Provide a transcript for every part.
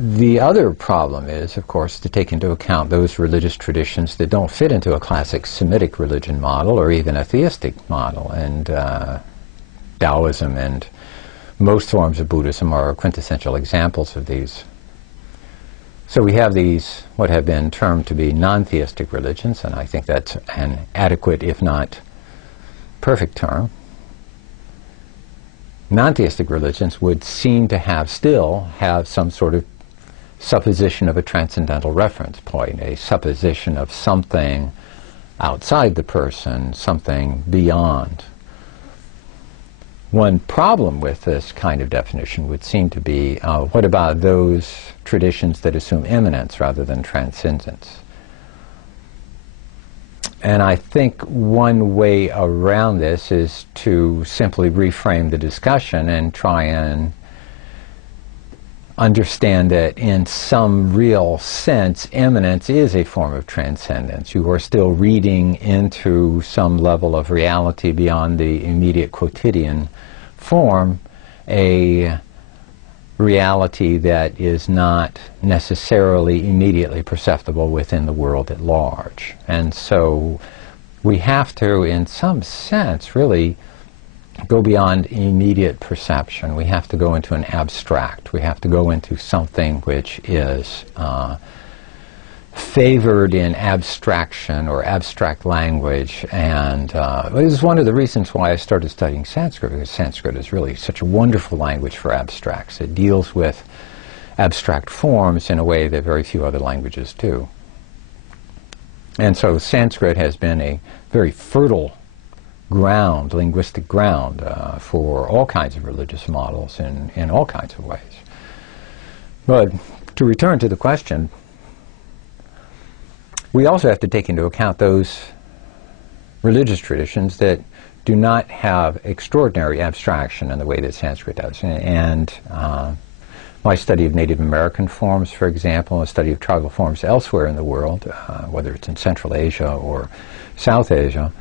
The other problem is, of course, to take into account those religious traditions that don't fit into a classic Semitic religion model or even a theistic model. And Taoism and most forms of Buddhism are quintessential examples of these. So we have these, what have been termed to be non-theistic religions, and I think that's an adequate, if not perfect term. Non-theistic religions would seem to still have some sort of supposition of a transcendental reference point, a supposition of something outside the person, something beyond. One problem with this kind of definition would seem to be, what about those traditions that assume immanence rather than transcendence? And I think one way around this is to simply reframe the discussion and try and understand that in some real sense, immanence is a form of transcendence. You are still reading into some level of reality beyond the immediate quotidian form, a reality that is not necessarily immediately perceptible within the world at large. And so we have to, in some sense, really go beyond immediate perception. We have to go into an abstract. We have to go into something which is favored in abstraction or abstract language. And this is one of the reasons why I started studying Sanskrit, because Sanskrit is really such a wonderful language for abstracts. It deals with abstract forms in a way that very few other languages do. And so Sanskrit has been a very fertile ground, linguistic ground, for all kinds of religious models in all kinds of ways. But to return to the question, we also have to take into account those religious traditions that do not have extraordinary abstraction in the way that Sanskrit does. And my study of Native American forms, for example, a study of tribal forms elsewhere in the world, whether it's in Central Asia or South Asia,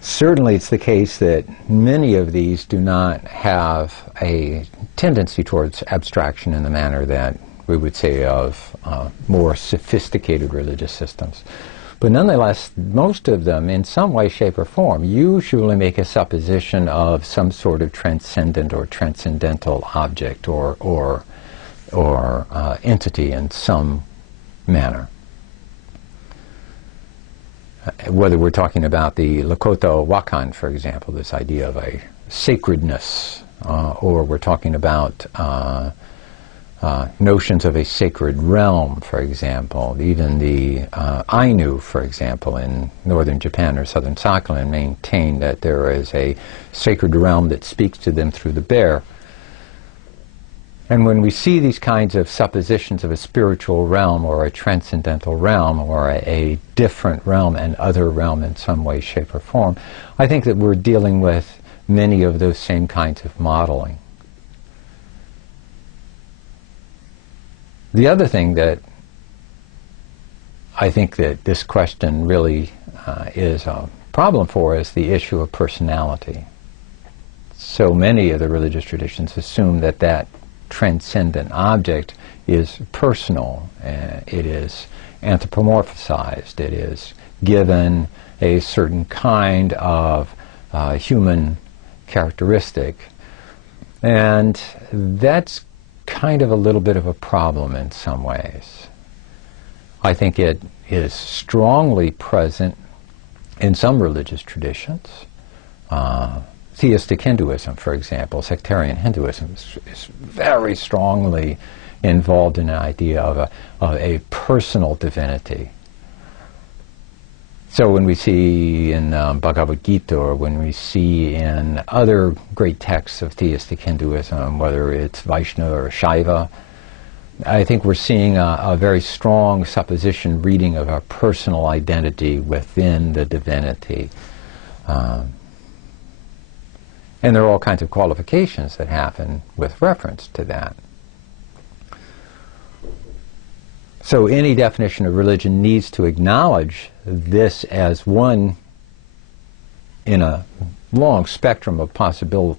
certainly it's the case that many of these do not have a tendency towards abstraction in the manner that we would say of more sophisticated religious systems. But nonetheless, most of them, in some way, shape, or form, usually make a supposition of some sort of transcendent or transcendental object or entity in some manner. Whether we're talking about the Lakota Wakan, for example, this idea of a sacredness, or we're talking about notions of a sacred realm, for example. Even the Ainu, for example, in northern Japan or southern Sakhalin maintain that there is a sacred realm that speaks to them through the bear. And when we see these kinds of suppositions of a spiritual realm or a transcendental realm or a different realm and other realm in some way, shape, or form, I think that we're dealing with many of those same kinds of modeling. The other thing that I think that this question really is a problem for is the issue of personality. So many of the religious traditions assume that that transcendent object is personal, it is anthropomorphized, it is given a certain kind of human characteristic. And that's kind of a little bit of a problem in some ways. I think it is strongly present in some religious traditions. Theistic Hinduism, for example, sectarian Hinduism is very strongly involved in an idea of a personal divinity. So when we see in Bhagavad Gita or when we see in other great texts of theistic Hinduism, whether it's Vaishnava or Shaiva, I think we're seeing a very strong supposition reading of a personal identity within the divinity. And there are all kinds of qualifications that happen with reference to that. So any definition of religion needs to acknowledge this as one in a long spectrum of possible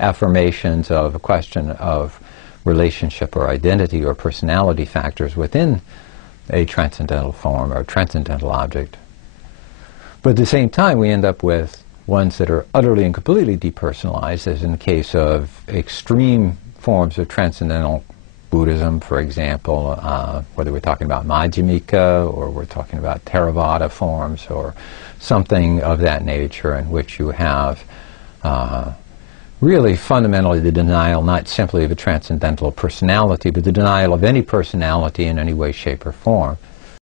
affirmations of a question of relationship or identity or personality factors within a transcendental form or a transcendental object. But at the same time, we end up with ones that are utterly and completely depersonalized, as in the case of extreme forms of transcendental Buddhism, for example, whether we're talking about Madhyamika or we're talking about Theravada forms or something of that nature, in which you have really fundamentally the denial not simply of a transcendental personality, but the denial of any personality in any way, shape, or form.